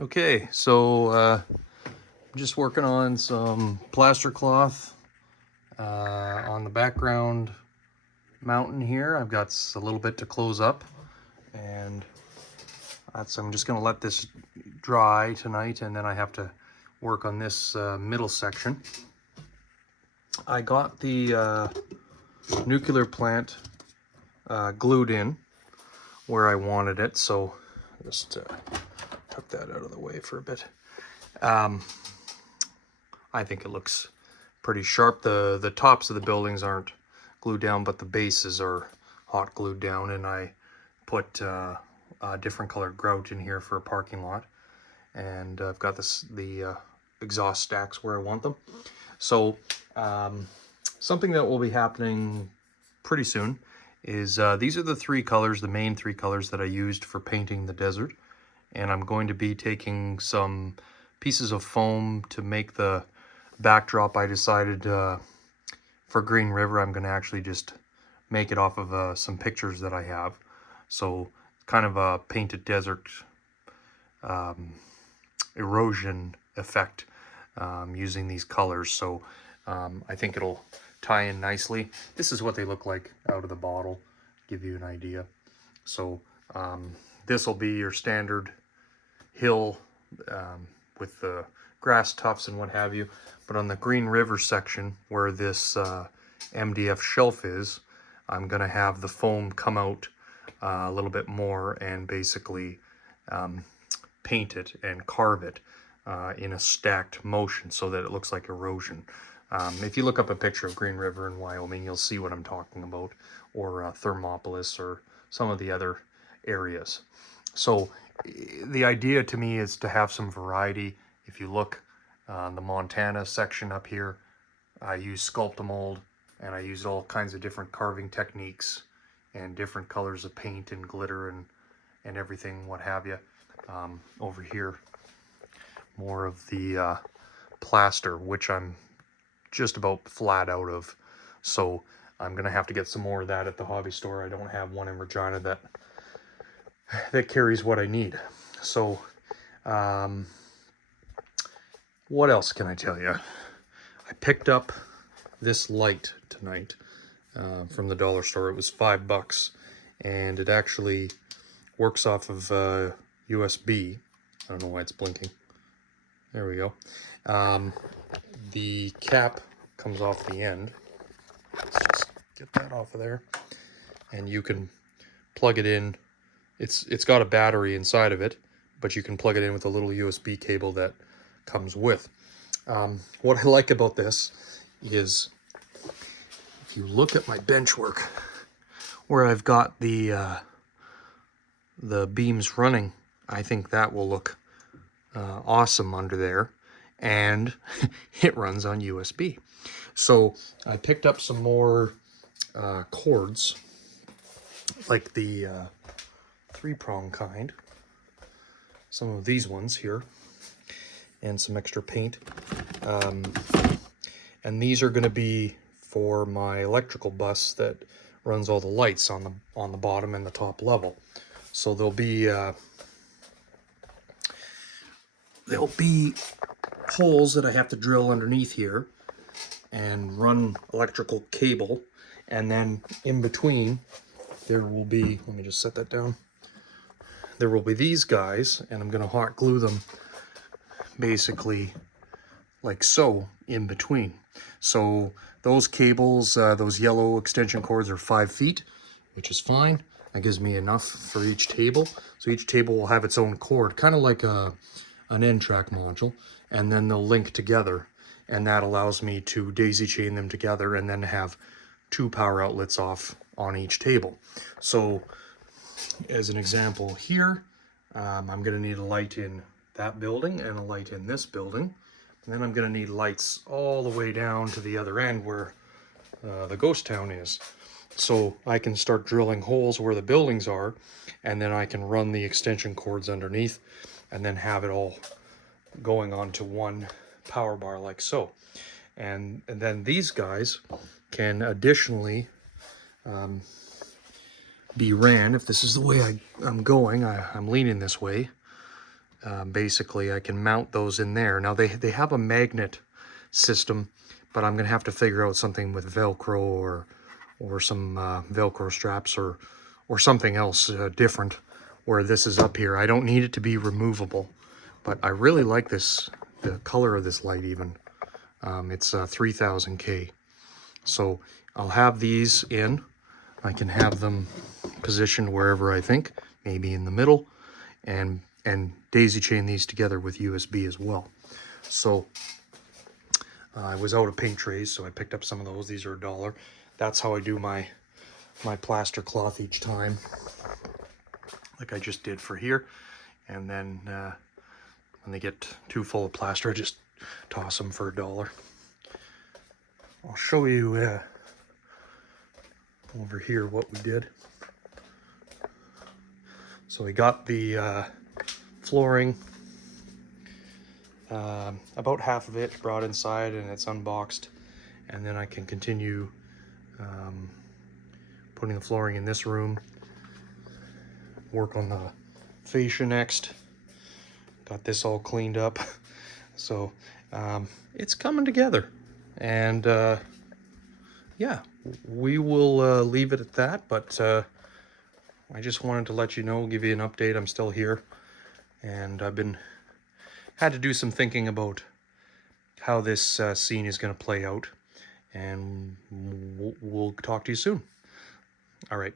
Okay, so I'm just working on some plaster cloth on the background mountain here. I've got a little bit to close up, and I'm just going to let this dry tonight, and then I have to work on this middle section. I got the nuclear plant glued in where I wanted it, so just took that out of the way for a bit. I think it looks pretty sharp. The tops of the buildings aren't glued down, but the bases are hot glued down, and I put a different colored grout in here for a parking lot, and I've got the exhaust stacks where I want them. So something that will be happening pretty soon is these are the three colors, the main three colors that I used for painting the desert, and I'm going to be taking some pieces of foam to make the backdrop. I decided for Green River I'm going to actually just make it off of some pictures that I have, so kind of a painted desert erosion effect using these colors. So I think it'll tie in nicely. This is what they look like out of the bottle, give you an idea. So this will be your standard hill with the grass tufts and what have you. But on the Green River section where this MDF shelf is, I'm going to have the foam come out a little bit more and basically paint it and carve it in a stacked motion so that it looks like erosion. If you look up a picture of Green River in Wyoming, you'll see what I'm talking about, or Thermopolis, or some of the other areas. So the idea to me is to have some variety. If you look on the Montana section up here, I use Sculptamold, and I use all kinds of different carving techniques and different colors of paint and glitter and everything, what have you. Over here, more of the plaster, which I'm just about flat out of. So I'm going to have to get some more of that at the hobby store. I don't have one in Regina that carries what I need. So what else can I tell you? I picked up this light tonight from the dollar store. It was $5, and it actually works off of USB. I don't know why it's blinking. There we go. The cap comes off the end. Let's just get that off of there, and you can plug it in. It's got a battery inside of it, but you can plug it in with a little USB cable that comes with. What I like about this is, if you look at my bench work, where I've got the beams running, I think that will look awesome under there, and it runs on USB. So I picked up some more cords, like the 3-prong kind, some of these ones here, and some extra paint. And these are going to be for my electrical bus that runs all the lights on the bottom and the top level. So there'll be holes that I have to drill underneath here and run electrical cable, and then in between there will be, let me just set that down, there will be these guys, and I'm going to hot glue them basically like so in between. So those cables, those yellow extension cords, are 5 feet, which is fine. That gives me enough for each table. So each table will have its own cord, kind of like an N-track module, and then they'll link together, and that allows me to daisy chain them together and then have 2 power outlets off on each table. So as an example here, I'm going to need a light in that building and a light in this building, and then I'm going to need lights all the way down to the other end where the ghost town is. So I can start drilling holes where the buildings are, and then I can run the extension cords underneath and then have it all going onto one power bar like so. And then these guys can additionally be ran, if this is the way I'm going, I'm leaning this way, basically I can mount those in there. Now they have a magnet system, but I'm gonna have to figure out something with Velcro or some Velcro straps or something else different where this is up here. I don't need it to be removable, but I really like this, the color of this light even. It's 3000K. So I'll have these in. I can have them positioned wherever I think, maybe in the middle, and daisy chain these together with USB as well. So I was out of paint trays, so I picked up some of those. These are $1. That's how I do my plaster cloth each time, like I just did for here. And then when they get too full of plaster, I just toss them for $1. I'll show you over here what we did. So we got the flooring, about half of it brought inside and it's unboxed, and then I can continue putting the flooring in this room, work on the fascia next. Got this all cleaned up. So it's coming together, and yeah, we will leave it at that. But I just wanted to let you know, give you an update. I'm still here, and I've had to do some thinking about how this scene is going to play out, and we'll talk to you soon. All right.